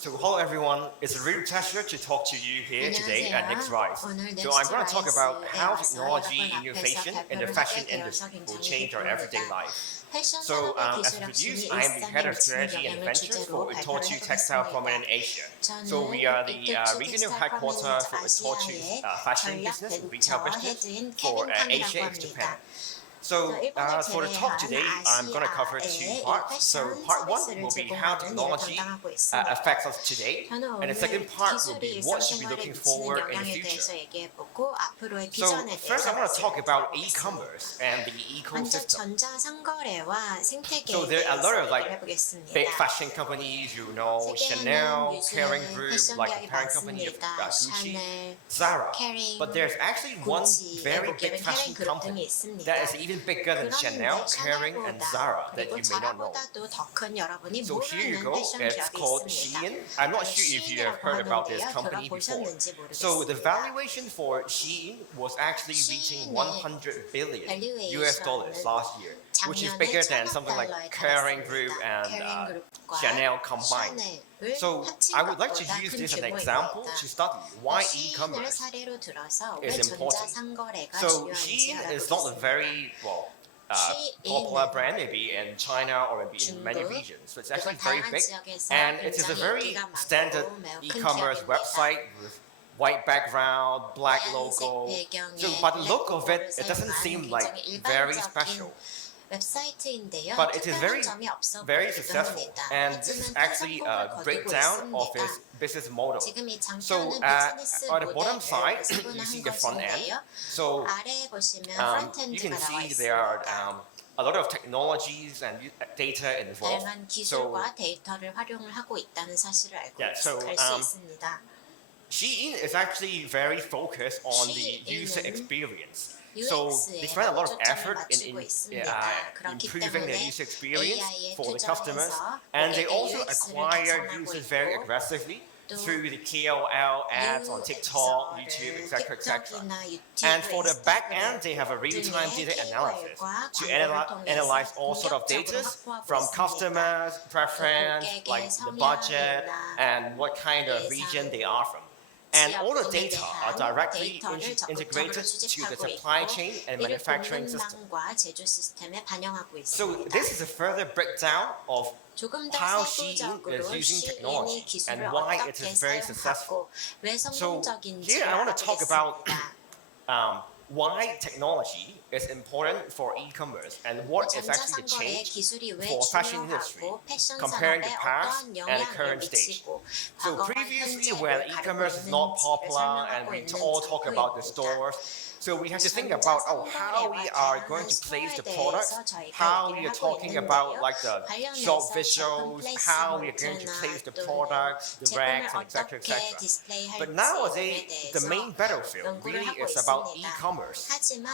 So hello everyone, it's a real pleasure to talk to you here today at NextRise. So I'm going to talk about how technology innovation in the fashion industry will change our everyday life. So as introduced, I am the head of strategy and ventures for Itochu Textile Prominent Asia. So we are the regional headquarters for Itochu's fashion business and retail business for Asia ex-Japan. So for the talk today, I'm going to cover two parts. So part one will be how technology affects us today, and the second part will be what should be looking forward in the future. So first I want to talk about e-commerce and the ecosystem. So there are a lot of like big fashion companies, you know, Chanel, Kering Group, like the parent company of Gucci, Zara. But there's actually one very big fashion company that is even bigger than Chanel, Kering, and Zara that you may not know. So here you go, it's called Shein. I'm not sure if you have heard about this company before. So the valuation for Shein was actually reaching 100 billion US dollars last year, which is bigger than something like Kering Group and Chanel combined. So I would like to use this as an example to study why e-commerce is important. So Shein is not a very popular brand maybe in China or maybe in many regions. So it's actually very big, and it is a very standard e-commerce website with white background, black logo. So by the look of it, it doesn't seem like very special. But it is very successful, and this is actually a breakdown of its business model. So on the bottom side, you see the front end. So you can see there are a lot of technologies and data involved. So Shein is actually very focused on the user experience. So they spend a lot of effort in improving the user experience for the customers, and they also acquire users very aggressively through the KOL ads on TikTok, YouTube, etc., etc. And for the back end, they have a real-time data analysis to analyze all sort of data from customers, preference, like the budget, and what kind of region they are from. And all the data are directly integrated to the supply chain and manufacturing system. So this is a further breakdown of how Shein is using technology and why it is very successful. So here I want to talk about why technology is important for e-commerce and what is actually the change for fashion industry comparing the past and the current stage. So previously when e-commerce is not popular and we all talk about the stores, so we have to think about how we are going to place the products, how we are talking about like the shop visuals, how we are going to place the products, the racks, and etc. etc. But nowadays, the main battlefield really is about e-commerce,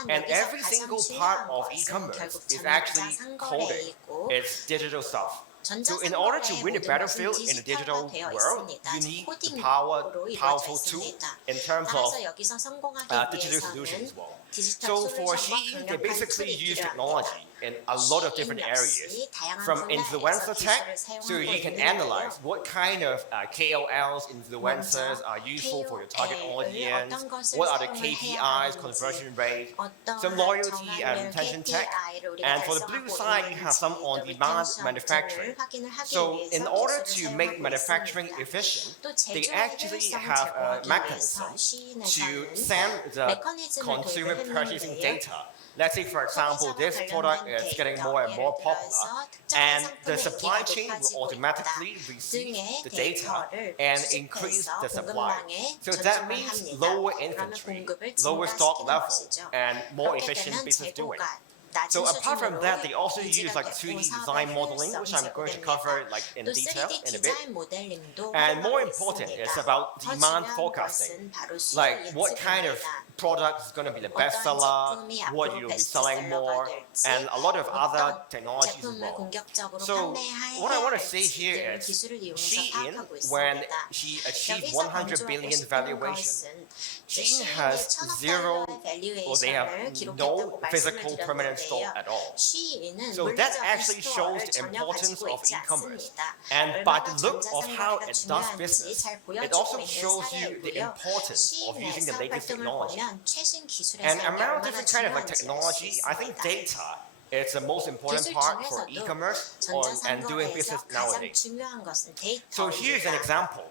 and every single part of e-commerce is actually coding. It's digital stuff. So in order to win a battlefield in the digital world, you need the powerful tool in terms of digital solutions as well. So for Shein, they basically use technology in a lot of different areas. From influencer tech, so you can analyze what kind of KOLs, influencers are useful for your target audience, what are the KPIs, conversion rate, some loyalty and retention tech, and for the blue side, you have some on-demand manufacturing. So in order to make manufacturing efficient, they actually have a mechanism to send the consumer purchasing data. Let's say, for example, this product is getting more and more popular, and the supply chain will automatically receive the data and increase the supply. So that means lower inventory, lower stock level, and more efficient business doing. So apart from that, they also use like 3D design modeling, which I'm going to cover like in detail in a bit. And more important, it's about demand forecasting. Like what kind of product is going to be the bestseller, what you'll be selling more, and a lot of other technologies as well. So what I want to say here is Shein, when she achieved 100 billion valuation, Shein has zero, or they have no physical permanent store at all. So that actually shows the importance of e-commerce. And by the look of how it does business, it also shows you the importance of using the latest technology. And among different kind of like technology, I think data is the most important part for e-commerce and doing business nowadays. So here's an example.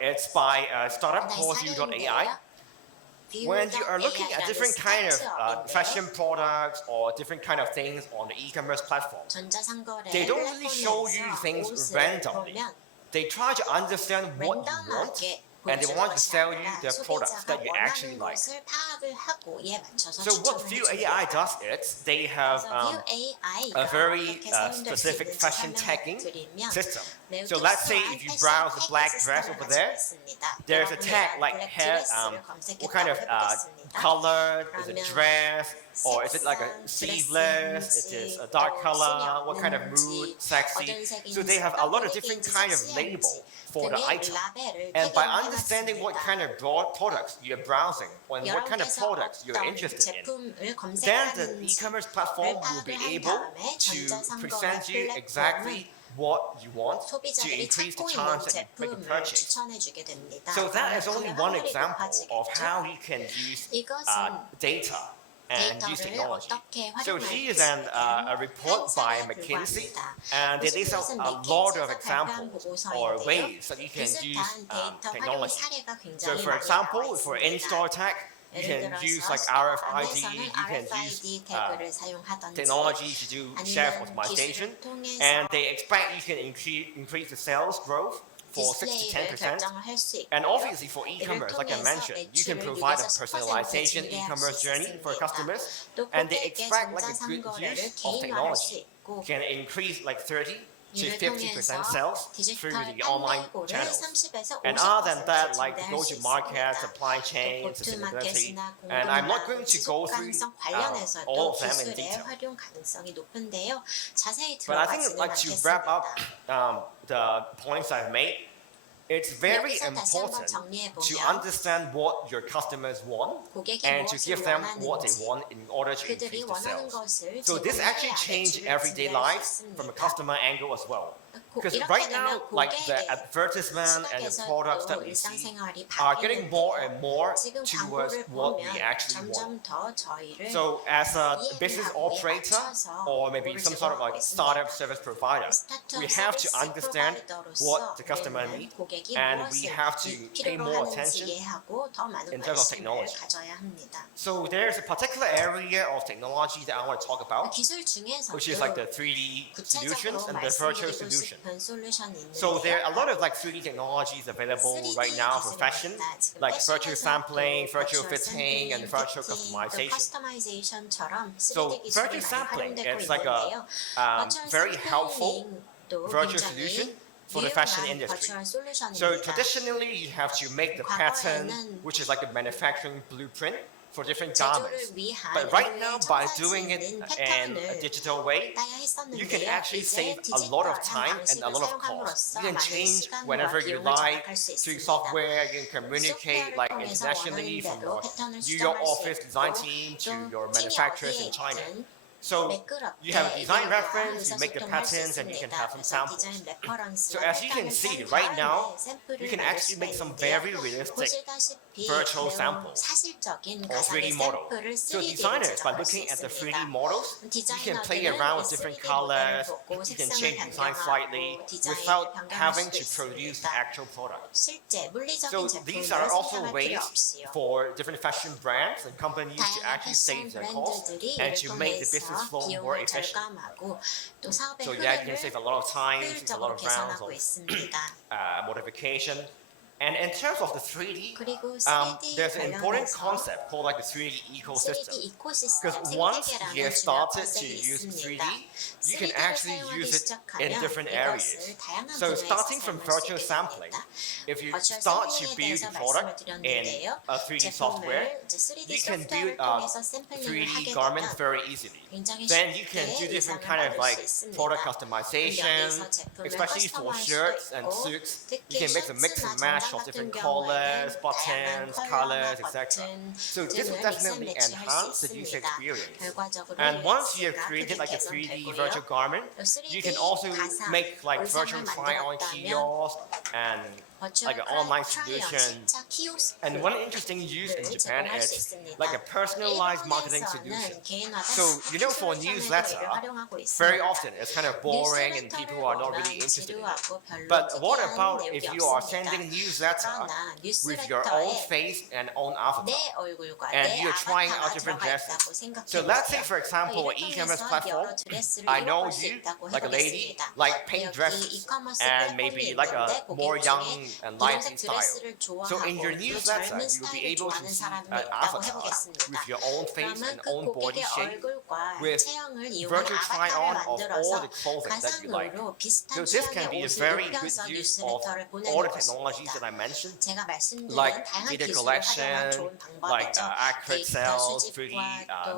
It's by a startup called View.ai. When you are looking at different kind of fashion products or different kind of things on the e-commerce platform, they don't really show you things randomly. They try to understand what you want, and they want to sell you the products that you actually like. So what View.ai does is they have a very specific fashion tagging system. So let's say if you browse the black dress over there, there's a tag like hair, what kind of color is it dress, or is it like a sleeveless, it is a dark color, what kind of mood, sexy. So they have a lot of different kind of label for the item. And by understanding what kind of products you're browsing and what kind of products you're interested in, then the e-commerce platform will be able to present you exactly what you want to increase the chance that you make a purchase. So that is only one example of how you can use data and use technology. So here is a report by McKinsey, and they list out a lot of examples or ways that you can use technology. So for example, for any store tag, you can use like RFID, you can use technology to do shelf optimization, and they expect you can increase the sales growth for 6 to 10%. And obviously for e-commerce, like I mentioned, you can provide a personalization e-commerce journey for customers, and they expect like a good use of technology can increase like 30 to 50% sales through the online channels. And other than that, like the go-to-market, supply chain, sustainability, and I'm not going to go through all of them in detail. But I think like to wrap up the points I've made, it's very important to understand what your customers want and to give them what they want in order to increase the sales. So this actually changed everyday life from a customer angle as well. Because right now, like the advertisement and the products that we see are getting more and more towards what we actually want. So as a business operator or maybe some sort of like startup service provider, we have to understand what the customer needs, and we have to pay more attention in terms of technology. So there's a particular area of technology that I want to talk about, which is like the 3D solutions and the virtual solution. So there are a lot of like 3D technologies available right now for fashion, like virtual sampling, virtual fitting, and virtual customization. So virtual sampling is like a very helpful virtual solution for the fashion industry. So traditionally, you have to make the pattern, which is like a manufacturing blueprint for different garments. But right now, by doing it in a digital way, you can actually save a lot of time and a lot of cost. You can change whenever you like through software. You can communicate like internationally from your New York office design team to your manufacturers in China. So you have a design reference, you make the patterns, and you can have some samples. So as you can see right now, you can actually make some very realistic virtual samples or 3D models. So designers, by looking at the 3D models, you can play around with different colors, you can change the design slightly without having to produce the actual product. So these are also ways for different fashion brands and companies to actually save their costs and to make the business flow more efficient. So yeah, you can save a lot of time, save a lot of rounds of modification. And in terms of the 3D, 그리고 3D there's an important 관련해서 concept called like the 3D ecosystem. 3D 이코시스템 Because once you 생태계라는 started 중요한 to 컨셉이 use 있습니다. 3D, you can 3D를 actually 사용하기 use it in 시작하면 different areas. 이것을 다양한 So 분야에서 starting from 사용할 수 virtual 있게 sampling, 됩니다. if you 버추얼 start to 샘플링에 build 대해서 the 말씀을 product in 드렸는데요. a 3D software, 제품을 이제 3D you can build 소프트웨어를 a 통해서 샘플링을 3D 하게 garment 되면 very easily. 굉장히 Then you can do 쉽게 different 예상을 kind of 받을 like 수 있습니다. product customization, 여기서 제품을 especially for 커스터마이즈 shirts and 있고, suits. You 특히 can mix and mix and 셔츠나 match 정장 of 같은 different 경우에는 colors, 다양한 buttons, 컬러나 colors, etc. 버튼 So this will 등을 믹스 앤 definitely 매치할 수 enhance the user 있습니다. experience. 결과적으로 And once you have UX가 created 크게 like a 3D 개선되고요. virtual garment, you can also make like virtual try-on kiosks and like an online solution. And one interesting use in Japan is like a personalized marketing solution. So for a newsletter, very often it's kind of boring and people are not really interested in it. But what about if you are sending a newsletter with your own face and own avatar, and you're trying out different dresses? So let's say, for example, an e-commerce platform, I know you, like a lady, like pink dresses, and maybe like a more young and lighting style. So in your newsletter, you will be able to see an avatar with your own face and own body shape, with virtual try-on of all the clothing that you like. So this can be a very good use of all the technologies that I mentioned, like data collection, like accurate cells, 3D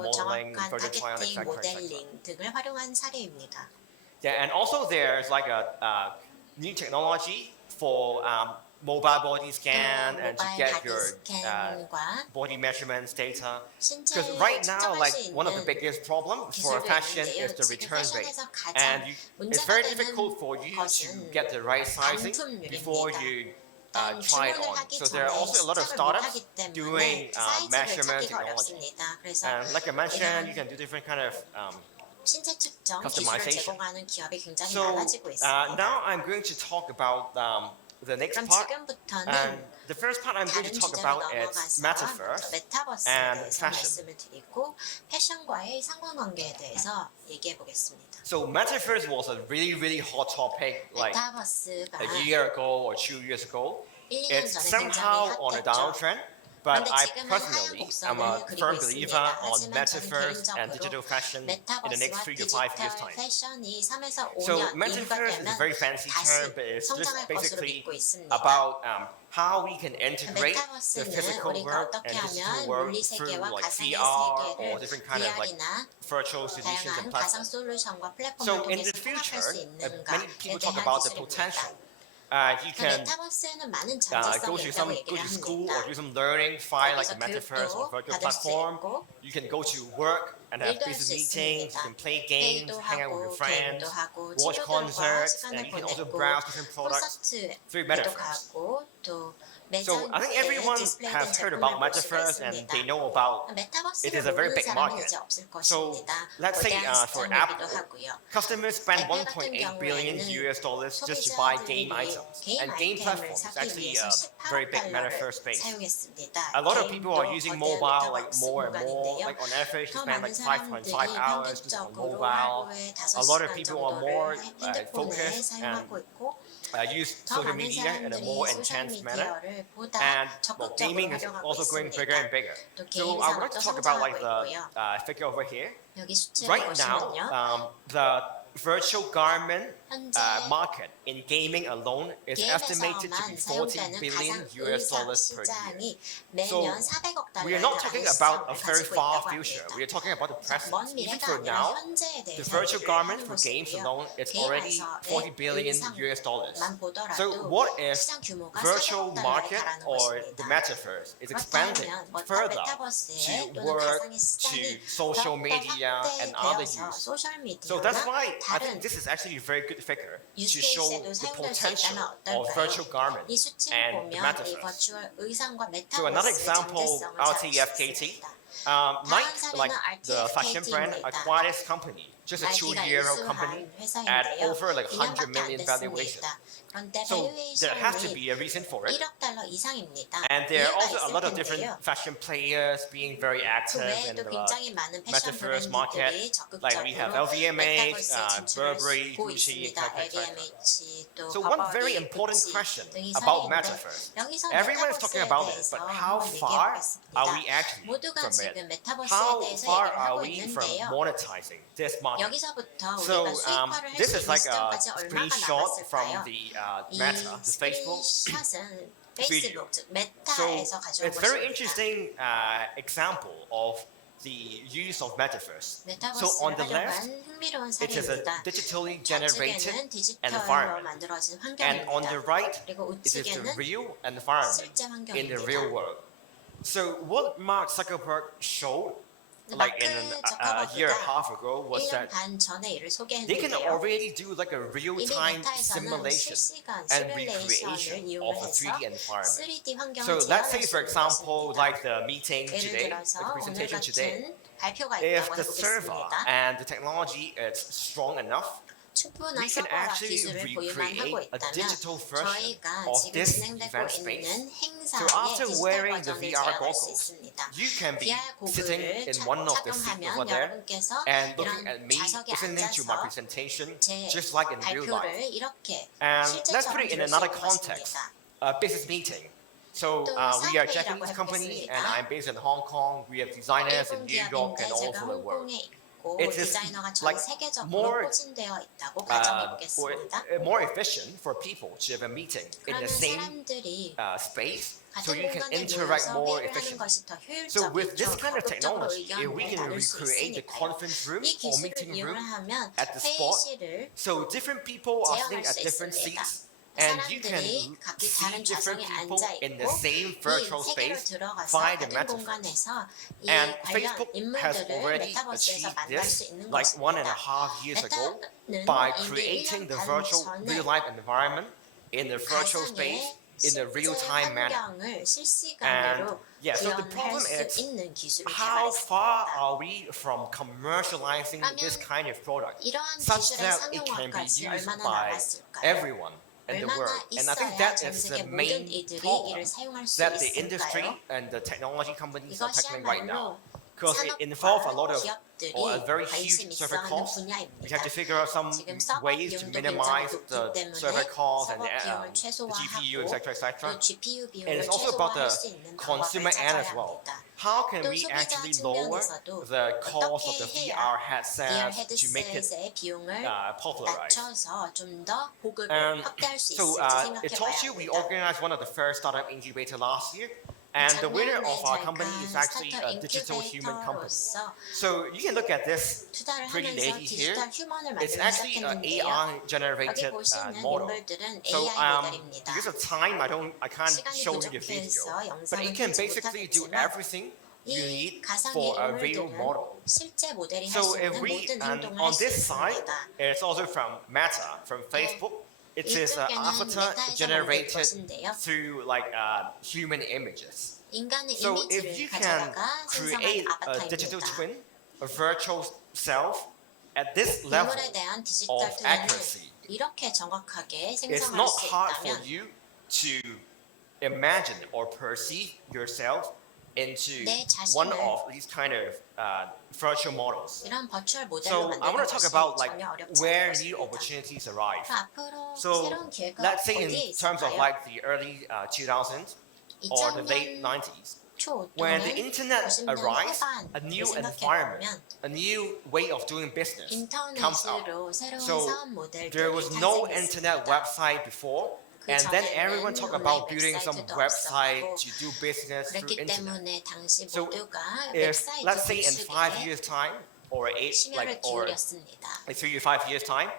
modeling, virtual try-on, etc. 등을 활용한 사례입니다. Yeah, and also there's like a new technology for mobile body scan and to get your body measurements data. Because right now, like one of the biggest problems for fashion is the return rate, and it's very difficult for you to get the right sizing before you try it on. So there are also a lot of startups doing measurement technology. And like I mentioned, you can do different kind of 신체 측정 기술을 제공하는 기업이 굉장히 So 많아지고 있습니다. now I'm going to talk about the next 그럼 part. 지금부터는 The first part I'm going 다른 to talk 주제로 about is 넘어가서 metaverse 메타버스에 and 대해서 fashion. 말씀을 드리고 패션과의 상관관계에 대해서 얘기해 보겠습니다. So metaverse was a really hot topic like 메타버스가 a year ago or 2 years ago. 1, 2년 It's 전에 somehow 굉장히 on a 핫했죠. downtrend, but 그런데 I 지금은 personally 하얀 am a 곡선을 firm 그리고 believer 있습니다. on 하지만 metaverse 저는 and digital 개인적으로 fashion in the next 메타버스와 3 to 5 years 디지털 time. 패션이 3에서 5년 So 이후가 metaverse is a very 되면 fancy 다시 term, but it's just 성장할 것으로 basically 믿고 있습니다. about how we can integrate the 메타버스는 physical 우리가 world 어떻게 and digital 하면 world 물리 through 세계와 like 가상의 VR or 세계를 different kind of like VR이나 virtual solutions and 다양한 가상 platforms. 솔루션과 플랫폼을 So in 통해서 the 통합할 future, 수 many 있는가에 people talk 대한 about the 기술입니다. potential. You can 메타버스는 많은 go 장점성이 to 있다고 얘기를 school 합니다. or do some learning via like the 거기서 metaverse or 교육도 virtual 받을 수 platform. 있고 You can go to work and have 일도 할 business 수 meetings. You 있습니다. can play games, 회의도 hang out with your 하고 friends, 게임도 하고 watch 친구들과 concerts, and 시간을 you can also 보내고 browse different products through 콘서트에도 metaverse. 가고 또 So I think everyone 디스플레이된 has heard 제품을 about 볼 수가 metaverse and 있습니다. they know about it is a very 메타버스를 big 모르는 사람은 market. 이제 없을 So 것입니다. let's say 거대한 for 시장이기도 Apple, 하고요. customers spend 애플 같은 1.8 billion 경우에는 US dollars just to buy game 소비자들이 items. 게임 And game 아이템을 platforms is 사기 actually 위해서 a very big 18억 metaverse 달러를 space. 사용했습니다. A lot of people are 게임도 using 거대한 mobile like 메타버스 more and more. 공간인데요. Like on average, you 더 spend 많은 like 사람들이 5.5 hours just on 평균적으로 mobile. 하루에 A lot of 5시간 people are more 정도를 핸드폰에 focused and 사용하고 있고 use 더 social 많은 media in a 사람들이 more intense manner. 소셜미디어를 보다 And 적극적으로 gaming is 활용하고 also growing bigger 있습니다. and bigger. 또 So 게임 I would like to 산업도 talk about like 성장하고 the 있고요. figure over here. 여기 수치를 Right now, 보시면요. the virtual garment 현재 market in gaming alone is estimated to be 게임에서만 40 사용되는 billion 가상 US 의상 dollars per year. 시장이 So 매년 400억 we are 달러에 not talking 달하는 about a 시장을 very 가지고 far 있다고 future. 합니다. We are talking about the present. 먼 Even 미래가 for 아니라 now, 현재에 the 대해서 virtual garment 얘기하는 for games 것이고요. alone is already 40 billion US dollars. 만 보더라도 So what if 시장 규모가 virtual 400억 달러에 market 달하는 or 것입니다. the metaverse is expanding 그렇다면 further 메타버스의 to 또는 work 가상의 to 시장이 social media and other 확대되어서 use. 소셜 So that's 미디어나 why I 다른 think this is actually a very good figure to use show case에도 the 사용될 수 potential 있다면 of 어떨까요? virtual garment 이 수치를 and the 보면 이 metaverse. 버추얼 의상과 So another 메타버스의 example, 전개성을 잘 알 수 RTFKT, 있습니다. like 사례는 the fashion brand RTFKT입니다. acquired this company just a 날개가 2-year-old company at 회사인데요. over like 100 2년밖에 안 million valuation. 됐습니다. 그런데 So there has to 밸류에이션이 be a reason for it. 1억 달러 이상입니다. And there are 이유가 also a 있을 lot of different 텐데요. fashion players being very 그 active in 외에도 the 굉장히 많은 패션 metaverse market. 브랜드들이 Like we have 적극적으로 LVMH, 메타버스에 진출을 Burberry, 하고 Gucci, 있습니다. etc. LVMH 또 So one very 버버리, important 구찌 question 등이 about 사례인데 metaverse. 여기서 Everyone is talking 메타버스에 about it, 대해서 but how 한번 far 얘기해보겠습니다. are we actually 모두가 from 지금 it? 메타버스에 How 대해서 far 얘기를 are 하고 we from 있는데요. monetizing this market? 여기서부터 So 우리가 수익화를 할 this 수 is 있는 like a 시점까지 얼마가 screenshot from 남았을까요? the 이 Meta, the Facebook. 스크린샷은 페이스북, 즉 So 메타에서 가져온 it's very 것입니다. interesting example of the use of metaverse. So on 메타버스를 the left, 활용한 흥미로운 it is a 사례입니다. digitally generated 좌측에는 디지털로 environment. 만들어진 And on the 환경입니다. right, 그리고 it is the 우측에는 real environment 실제 in the real 환경입니다. world. So what Mark Zuckerberg showed, like in a year and a half ago, was 1년 that 반 전에 이를 they can 소개했는데요. already do like a 이미 real-time 메타에서는 simulation 실시간 and 시뮬레이션을 recreation 이용을 of a 해서 3D environment. 3D 환경을 So let's say, 재현할 수 for 있는 example, 것입니다. like the meeting 예를 today, 들어서 the 오늘 presentation today, 같은 발표가 if 있다고 the server 해보겠습니다. and the technology is strong enough, 충분한 we can 서버와 actually 기술을 보유만 하고 recreate a 있다면 digital version 저희가 of 지금 this 진행되고 event space. 있는 So 행사의 after 디지털 wearing the 버전을 VR 재현할 수 goggles, 있습니다. you can be VR sitting 고글을 in one of the seats over 착용하면 there 여러분께서 and looking 이런 at me, 좌석에 listening to my 앉아서 presentation, 제 just like in real life. 발표를 이렇게 And let's put 실제처럼 it in 들을 수 another 있는 context, 것입니다. a business meeting. So 또 we are a 사업회의라고 Japanese company, and 해보겠습니다. I'm based in Hong Kong. We have designers in 일본 New York 기업인데 and all 제가 over the world. 홍콩에 있고 It is 디자이너가 전 like 세계적으로 more, 포진되어 있다고 가정해 보겠습니다. more efficient for people to have a meeting in the 그러면 same 사람들이 space, so 같은 you can 공간에 interact 모여서 more 회의를 하는 efficiently. 것이 더 So with this 효율적이죠. kind of 적극적으로 technology, if we 의견을 can 나눌 수 recreate the 있으니까요. conference room 이 or 기술을 meeting 이용을 room 하면 at the spot, 회의실을 so different people are sitting 제어할 at 수 different 있습니다. seats, and you can 사람들이 각기 see 다른 different 좌석에 people 앉아 in the 있고 same 이 virtual 세계로 space 들어가서 via the 같은 metaverse. 공간에서 이 And 관련 Facebook has 인물들을 already 메타버스에서 achieved 만날 수 this 있는 like 1.5 것입니다. years ago 메타는 by 이미 creating 1년 the 반 virtual 전에 real-life environment in the virtual space 가상의 in a 실제 real-time manner. 환경을 실시간으로 yeah, so the 구현할 problem 수 is 있는 기술을 how far 개발했습니다. are we from commercializing this kind of product 이러한 such 기술의 that it can be 상용화까지 used 얼마나 by 남았을까요? everyone in the world? 얼마나 And I think 있어야 that 전 is 세계 the 모든 main 이들이 problem 이를 사용할 수 that the industry 있을까요? and the technology companies are tackling right now. 이것이야말로 Because it involves a lot of 기업들이 or a very 관심 huge 있어 server 하는 cost. We 분야입니다. have to figure out some 지금 서버 ways to 비용도 minimize 굉장히 높기 the 때문에 server cost and 서버 the 비용을 GPU, 최소화하고 etc. 또 GPU And 비용을 it's also about 최소화할 the 수 있는 방법을 consumer end as 찾아야 well. 합니다. How can 또 we 소비자 actually lower 측면에서도 the cost of 어떻게 the 해야 VR VR headsets to make it 헤드셋의 비용을 popularized? 낮춰서 좀 더 보급을 And 확대할 수 so 있을지 생각해 봐야 Itochu, we 합니다. organized one of the first startup incubator last year. And the winner of our company is actually a digital human company. 인큐베이터로서 So you can look at this 투자를 pretty 하면서 lady here. 디지털 휴먼을 It's 만들기 actually an 시작했는데요. AI 여기 generated 보시는 model. 인물들은 So AI 모델입니다. because of time, I can't 시간이 show you the video, 부족해서 but 영상을 it can 찍지 basically do 못하겠지만 everything you 이 need 가상의 for a real 인물들은 model. 실제 모델이 할 So 수 if 있는 we, 모든 and 행동을 on 할 수 this side, 있습니다. it's also from Meta, from Facebook. It is an 이쪽에는 avatar 메타에서 만들 generated 것인데요. through like human images. 인간의 So if 이미지를 you can 가져다가 create 생성한 a digital 아바타입니다. twin, a virtual self, at this level 인물에 대한 디지털 of 트윈을 accuracy, 이렇게 정확하게 it's 생성할 not 수 hard for 있다면 you to imagine or perceive yourself into 내 자신을 one of these kind of virtual models. 이런 버추얼 모델로 So I want 만드는 to talk 것이 about like 전혀 어렵지 where 않은 new 것입니다. opportunities arrive. 앞으로 So 새로운 기회가 let's say 어디에 in terms of 있을까요? like the early 2000s or the late 2000년 90s, 초 when 또는 the internet 90년 arrives, 후반을 a new 생각해 environment, 보면 a new way of doing business comes out. 인터넷으로 새로운 So 사업 모델들이 there was no internet 탄생했습니다. website before, and then everyone talk about building some 온라인 website 웹사이트도 to do business through 그랬기 internet. 때문에 당시 So 모두가 If 웹사이트 let's say in 5 구축에 years time or 심혈을 or 기울였습니다. like 3 to 5 years time,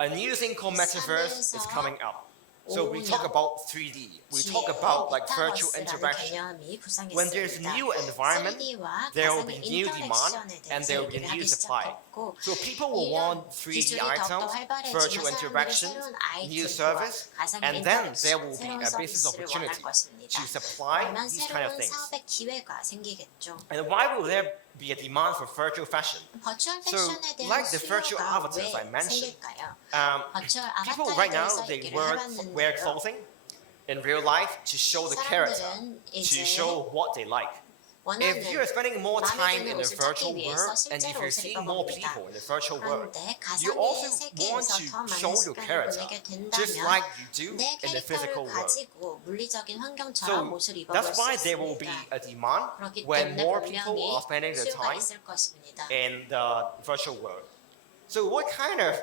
a new thing called metaverse is coming up. So we talk 5년 about 3D. We 뒤에 talk about like virtual 메타버스라는 interaction. 개념이 When there's 부상했습니다. new environment, 3D와 there will 가상의 be new demand 인터랙션에 and 대해서 there will be 얘기를 new 하기 supply. 시작했고 So people will 이런 want 3D 기술이 더욱더 items, 활발해지면 virtual 사람들이 interactions, 새로운 new 아이템과 service, 가상의 and then there will 인터랙션, be 새로운 a business 서비스를 원할 opportunity 것입니다. to supply 그러면 these kind of 새로운 things. 사업의 기회가 생기겠죠. And why will there be a demand for virtual fashion. 버추얼 So, 패션에 대한 like the virtual 수요가 avatars I 왜 mentioned, 생길까요? 버추얼 people 아바타에 right now 대해서 they 얘기를 wear 해봤는데요. clothing in real life to show the character, 사람들은 to 이제 show what they like. If you are 원하는 spending more 마음에 time 드는 in the 옷을 virtual 찾기 world 위해서 and if 실제로 you're 옷을 seeing more 입어봅니다. people in the virtual world, 그런데 you also 가상의 want 세계에서 to 더 많은 show your 시간을 character, 보내게 just 된다면 like you do 내 in the physical 캐릭터를 world. 가지고 물리적인 환경처럼 So 옷을 입어볼 that's 수 why there will be 있습니다. a demand 그렇기 when 때문에 more people 분명히 are spending their 수요가 time 있을 것입니다. in the virtual world. So what kind of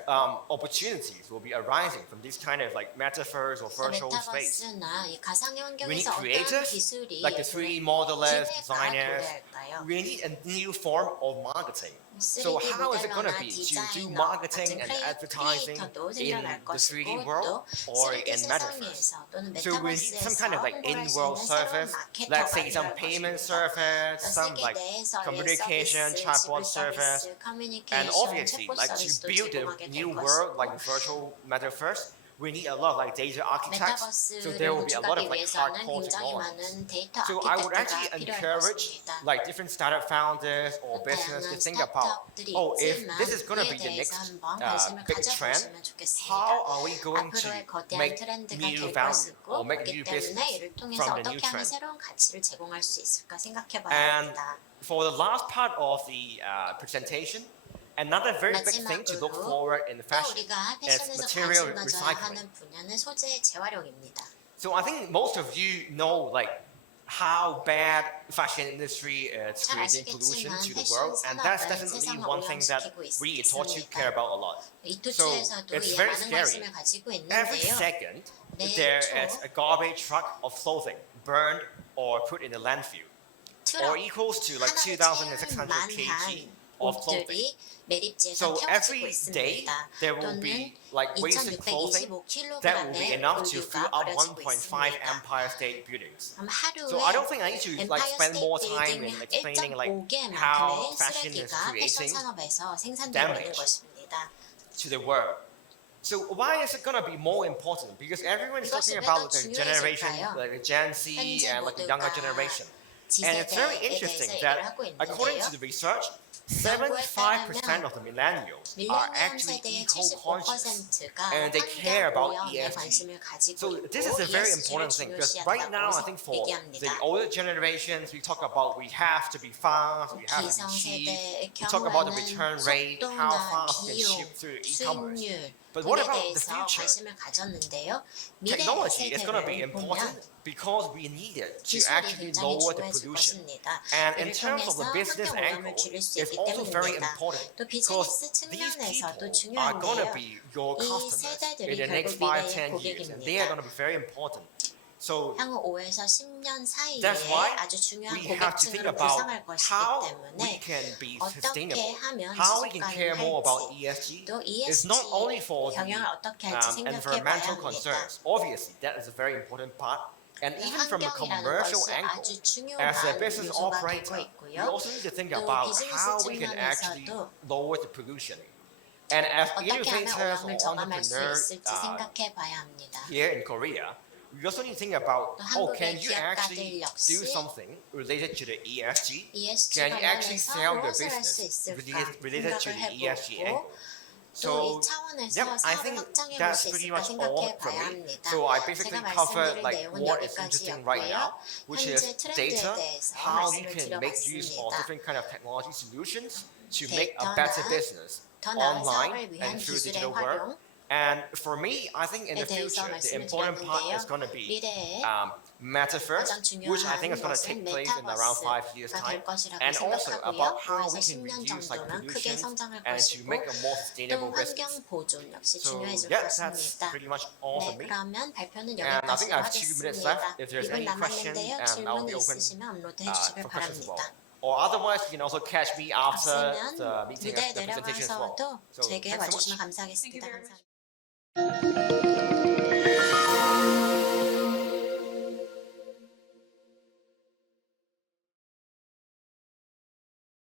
opportunities will be arising from this kind of like metaverse or virtual space? 메타버스나 이 가상의 We need 환경에서 어떤 creators, 기술이 like the 3D modelers, 기회가 designers. 도래할까요? We need a new form of marketing. So 3D how is it going to 모델러나 be to do 디자이너 marketing 같은 and advertising 크리에이터도 in 생겨날 the 3D 것이고 world 또 or 3D in metaverse? 세상에서 또는 So we need some 메타버스에서 kind of like 홍보할 수 in-world 있는 새로운 service, 마케터가 let's say some 필요할 payment 것입니다. service, some 세계 like 내에서의 communication, 서비스, chatbot 지불 service, 서비스, and 커뮤니케이션, obviously 챗봇 like to 서비스도 build a 제공하게 될 new world like 것이고 the virtual metaverse, we need a lot of like data architects. So 메타버스를 there will be a lot of 구축하기 like 위해서는 hardcore 굉장히 technologies. 많은 데이터 So I would 아키텍트가 actually 필요할 encourage 것입니다. like different startup founders or business to 다양한 think about, 스타트업들이 oh, if 있지만 this is going to 이에 be the 대해서 next 한번 관심을 big trend, 가져보시면 좋겠습니다. how are we going to 앞으로의 거대한 make 트렌드가 new 될 value 것이고 or make 그렇기 new 때문에 business 이를 통해서 from the new 어떻게 하면 trend? 새로운 가치를 제공할 수 있을까 생각해봐야 And 합니다. for the last part of the presentation, another very big thing to look 마지막으로 forward in 또 fashion 우리가 is 패션에서 material 관심 가져야 recycling. 하는 분야는 소재의 재활용입니다. So I think most of you know like how bad fashion industry is 잘 creating pollution 아시겠지만 to the 패션 world, and that's 산업은 definitely 세상을 one thing that 오염시키고 we at Itochu 있습니다. care about a lot. 이토추에서도 it's 이에 very 많은 scary. 관심을 가지고 Every 있는데요. second, 매일 there 초 is a garbage truck of clothing burned or put in the landfill, or 트럭 equals to like 하나를 2,600 채울 kg 만한 of clothing. 옷들이 매립지에서 So 태워지고 every day 있습니다. there will 또는 be like wasted clothing that will be 2,625kg의 enough to fill 물류가 up 버려지고 1.5 있습니다. Empire State buildings. 그럼 So I 하루에 don't think I need to like 엠파이어 spend more 스테이트 time 빌딩 in explaining like 1.5개 how 만큼의 fashion is 쓰레기가 패션 creating 산업에서 생산되고 있는 damage. 것입니다. to the world. So why is it gonna be more important? Because everyone is 이것이 talking 왜 about 더 the generation, 중요해질까요? like the Gen Z 현재 and like the younger 모두가 generation. And it's very 지세대에 interesting 대해서 얘기를 that 하고 according to 있는데요. the research, 75% of the millennials are 밀레니엄 actually 세대의 eco-conscious. 75%가 and they care 환경 about 오염에 ESG. 관심을 가지고 So 있고 this is a very ESG를 important thing because right now I think for 중요시한다고 the 얘기합니다. older generations we talk about we have to be fast, we have to be cheap. 기성세대의 We talk about the 경우에는 return rate, how 속도나 fast we can 비용, ship through e-commerce. 수익률 But what 등에 about the 대해서 future? 관심을 가졌는데요. 미래 Technology is going to be 세대를 important 보면 because we need it to 기술이 actually 굉장히 lower the 중요해질 pollution. 것입니다. And in 이를 terms of the 통해서 business 환경 angle, 오염을 줄일 수 it's 있기 also very 때문입니다. important 또 because 비즈니스 these 측면에서도 people are going to 중요한데요. be your 이 customers 세대들이 in the next 결국 5, 10 미래의 years, and they are going 고객입니다. to be very important. So 향후 5에서 10년 사이에 that's why 아주 중요한 we have to think 고객층으로 about 부상할 것이기 how we 때문에 can be 어떻게 sustainable, 하면 how we can 지속 care more about 가능할지 ESG. 또 It's not only for the 경영을 어떻게 할지 생각해 봐야 environmental 합니다. concerns. Obviously, that is a very important part. And even from a 환경이라는 commercial 것이 angle, 아주 중요한 as a business 요소가 되고 operator, we 있고요. also need to think 또 about 비즈니스 how we can actually 측면에서도 lower the pollution. And as 어떻게 하면 innovators or 오염을 저감할 수 entrepreneurs 있을지 생각해 봐야 합니다. here in Korea, we also need to think about, 또 can 한국의 you actually 기업가들 역시 do something related to the ESG? ESG Can you actually 관련해서 sell your 무엇을 할 수 business 있을까 related to 생각을 the ESG angle? 해보고 또 So, 이 차원에서 yep, I 사업을 think 확장해 볼 that's 수 pretty 있을까 much 생각해 all from 봐야 me. 합니다. So I basically 제가 covered 말씀드릴 like 내용은 what is interesting right 여기까지였고요. now, which is 현재 트렌드에 data, 대해서 how you 말씀을 can make use of 드려봤습니다. different kind of technology solutions to make a better 데이터나 business 더 나은 online 사업을 위한 and through 기술의 digital world. 활용 And for me, I think in the 대해서 future, the 말씀을 important part 드렸는데요. is going to be 미래에 metaverse, 가장 which I think is 중요한 going to 것은 take place in around 5 years' 메타버스가 time, 될 것이라고 and also 생각하고요. about how 5에서 we can 10년 reduce like 정도는 크게 pollution 성장할 and to 것이고 make a more 또 sustainable business. 환경 보존 역시 So 중요해질 yeah, that's 것입니다. pretty much all 네, from me. 그러면 발표는 And I think 여기까지로 I have 2 minutes 하겠습니다. left. If there's 2분 any questions, 남았는데요. and I'll 질문이 be open 있으시면 업로드해 주시길 for questions as well. 바랍니다. Or otherwise, you can also catch me after 없으면 the meeting, 무대에 the presentation as well. 내려가서도 So 제게 thanks so much. 와주시면 감사하겠습니다. Thank you very 감사합니다.